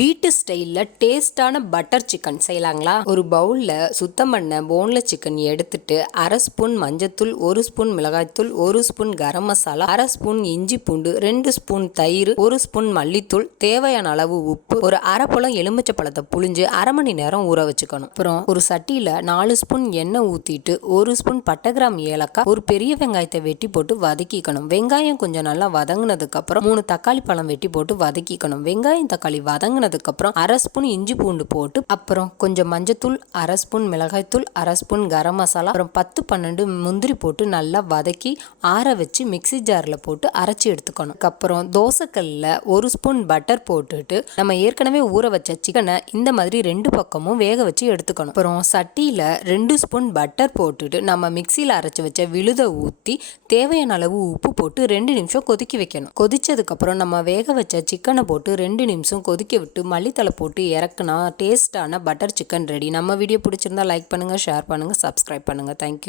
வீட்டு ஸ்டைலில் டேஸ்டான பட்டர் சிக்கன் செய்யலாங்களா? ஒரு பவுலில் சுத்தம் பண்ண போன்லெஸ் சிக்கன் எடுத்துட்டு 1/2 ஸ்பூன் மஞ்சத்தூள், 1 ஸ்பூன் மிளகாய்த்தூள், 1 ஸ்பூன் கரம் மசாலா, 1/2 ஸ்பூன் இஞ்சி பூண்டு, 2 ஸ்பூன் தயிர், 1 ஸ்பூன் மல்லித்தூள், தேவையான அளவு உப்பு, ஒரு அரை பழம் எலுமிச்சை பழத்தை புழிஞ்சு 1/2 மணி நேரம் ஊற வச்சுக்கணும். அப்புறம் ஒரு சட்டியில் 4 ஸ்பூன் எண்ணெய் ஊற்றிட்டு 1 ஸ்பூன் பட்டை கிராம் ஏலக்காய், ஒரு பெரிய வெங்காயத்தை வெட்டி போட்டு வதக்கிக்கணும். வெங்காயம் கொஞ்சம் நல்லா வதங்கினதுக்கு அப்புறம் 3 தக்காளி பழம் வெட்டி போட்டு வதக்கிக்கணும். வெங்காயம் தக்காளி வதங்கினதுக்கு அப்புறம் 1/2 ஸ்பூன் இஞ்சி பூண்டு போட்டு, அப்புறம் கொஞ்சம் மஞ்சத்தூள், 1/2 ஸ்பூன் மிளகாய்த்தூள், 1/2 ஸ்பூன் கரம் மசாலா, அப்புறம் 10-12 முந்திரி போட்டு நல்லா வதக்கி ஆற வச்சு மிக்சி ஜாரில் போட்டு அரைச்சி எடுத்துக்கணும். அப்புறம் தோசைக்கல்ல 1 ஸ்பூன் பட்டர் போட்டுட்டு நம்ம ஏற்கனவே ஊற வச்ச சிக்கனை இந்த மாதிரி 2 பக்கமும் வேக வச்சு எடுத்துக்கணும். அப்புறம் சட்டியில் 2 ஸ்பூன் பட்டர் போட்டுட்டு நம்ம மிக்சியில் அரைச்சி வச்ச விழுதை ஊற்றி தேவையான அளவு உப்பு போட்டு 2 நிமிஷம் கொதிக்க வைக்கணும். கொதிச்சதுக்கப்புறம் நம்ம வேக வச்ச சிக்கனை போட்டு 2 நிமிஷம் கொதிக்க விட்டு மல்லித்தலை போட்டு இறக்குனா டேஸ்டான பட்டர் சிக்கன் ரெடி. நம்ம வீடியோ பிடிச்சிருந்தா லைக் பண்ணுங்கள், ஷேர் பண்ணுங்கள், சப்ஸ்கிரைப் பண்ணுங்கள். தேங்க்யூ.